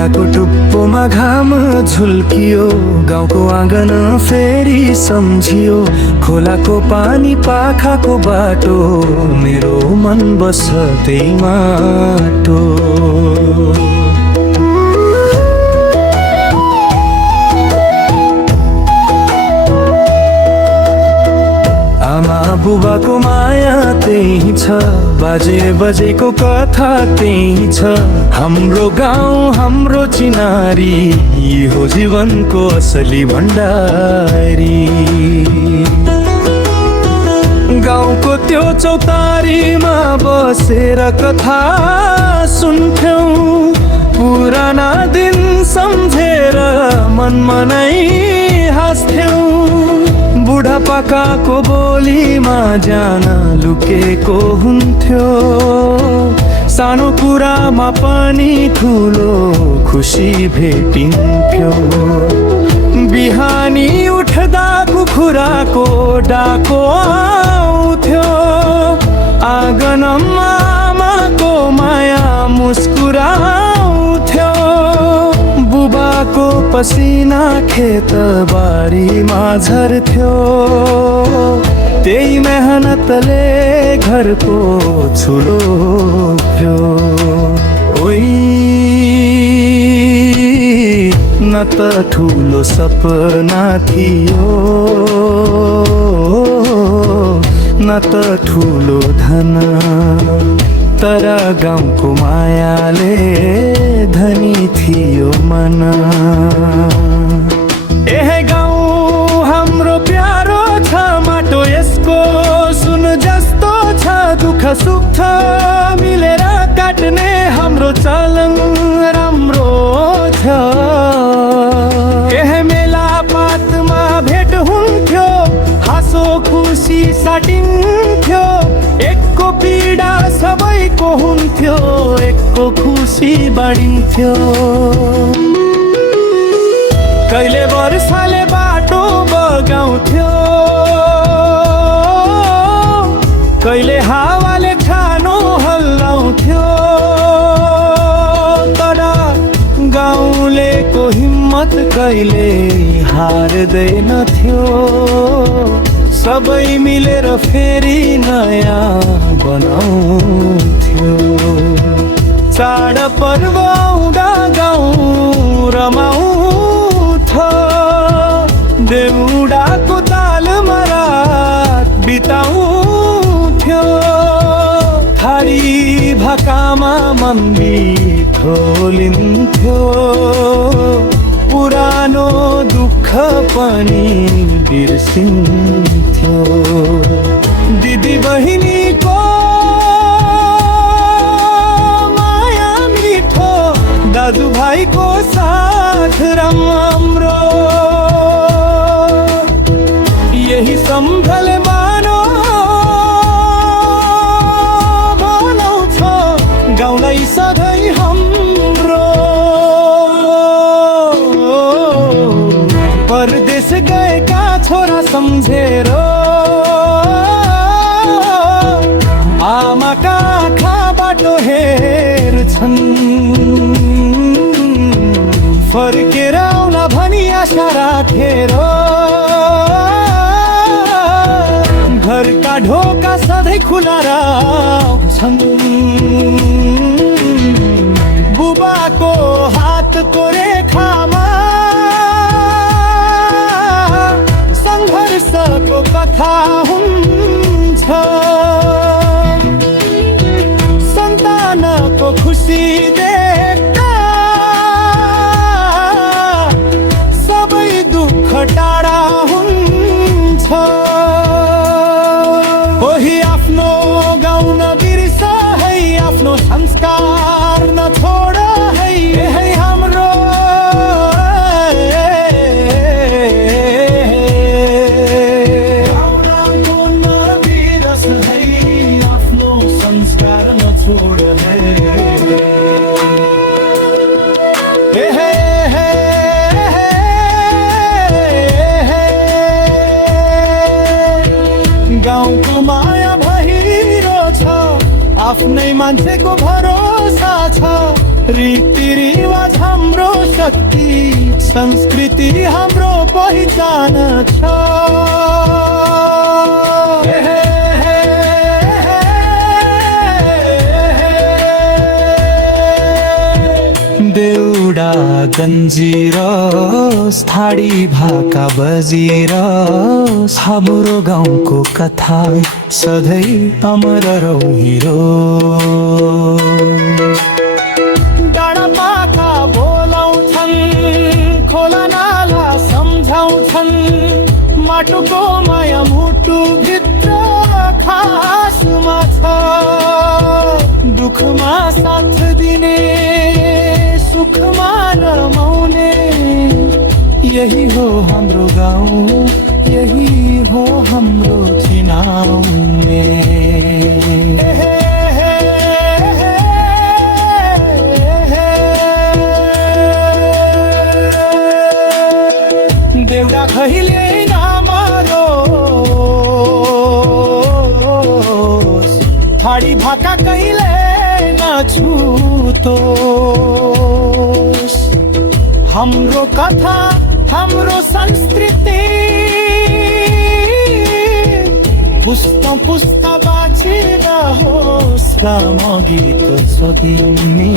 डाँडाको टुप्पोमा घाम झुल्कियो, गाउँको आँगन फेरि सम्झियो। खोलाको पानी पाखाको बाटो, मेरो मन बस्छ त्यही माटो। बुबाको माया त्यही छ, बाजे बजेको कथा त्यही छ। हाम्रो गाउँ हाम्रो चिनारी, यो जीवनको असली भण्डारी। गाउँको त्यो चौतारीमा बसेर कथा सुन्थ्यौँ, पुराना दिन सम्झेर मनमा नै हाँस्थ्यौँ। बुढापाकाको बोलीमा जान लुकेको हुन्थ्यो, सानो कुरामा पनि ठुलो खुसी भेटिन्थ्यो। बिहानी उठ्दा कुखुराको डाको आउँथ्यो, आँगनमा आमाको माया मुस्कुराउँथ्यो। बुबाको पसिना खेतबारीमा झर्थ्यो, त्यही मेहनतले घरको छुलो थियो। ओइ न त ठुलो सपना थियो, न त ठुलो धन, तर गाउँको मायाले धनी थियो मन। ए गाउँ हाम्रो प्यारो छ, माटो यसको सुन जस्तो छ। दुःख सुख मिलेर काट्ने हाम्रो चलन राम्रो छ। ए मेला पातमा भेट हुन्थ्यो, हाँसो खुसी साटिन्थ्यो। एकको पीडा सबैको हुन्थ्यो, एकको खुसी बाँडिन्थ्यो। कहिले वर्षाले बाटो बगाउँथ्यो, कहिले हावाले खानो हल्लाउँथ्यो। तर गाउँलेको हिम्मत कहिले हार्दैनथ्यो, सबै मिलेर फेरि नयाँ बनाउँथ्यो। चाड पर्व आउँदा गाउँ रमाउँछ, देउडाको तालमा रात बिताउँथ्यो। थारी भाकामा मम्मी खोलिन्थ्यो, पुरानो दुःख पनि बिर्सिन्थ्यो। दिदी बहिनीको माया मिठो, दाजुभाइको साथ राम्रो। यही सम्झले मानो मनाउँछ गाउँलाई सधैँ हाम्रो। परदेश गएका छोरा सम्झेर आमाका आँखाबाट हेर्छन्। फर्केर आउला भनी आशा राखेर घरका ढोका सधैँ खुला राख्छन्। बुबाको हातको रेखामा सङ्घर्षको कथा हुन्छ। सन्तानको खुसी देख्दा सबै दुःख टाढा हुन्छ। कोही आफ्नो गाउँ नबिर्स है, आफ्नो संस्कार नछोड है। यही हाम्रो गाउँ नबिर्स है, आफ्नो संस्कार नछोड है। गाउँको माया भइरो छ, आफ्नै मान्छेको भरोसा छ। रीतिरिवाज हाम्रो शक्ति, संस्कृति हाम्रो पहिचान छ। देउडा गन्जिरोस्, ठाडी भाका बजिरोस्, हाम्रो गाउँको कथा सधैँ अमर रहिरो। डाँडापाका बोलाउँछन्, खोला नाला सम्झाउँछन्, माटोको माया मुटुभित्र खासमा छ। दुःखमा साथ दिने, सुखमा रमाउने, यही हो हाम्रो गाउँ, यही हो हाम्रो चिनाउने। देउडा कहिले नमरोस्, ठाडी भाका कहिले नछुतोस्। हाम्रो कथा, हाम्रो संस्कृति पुस्ता पुस्ता बाँचिरहोस्। म गीत सोधिने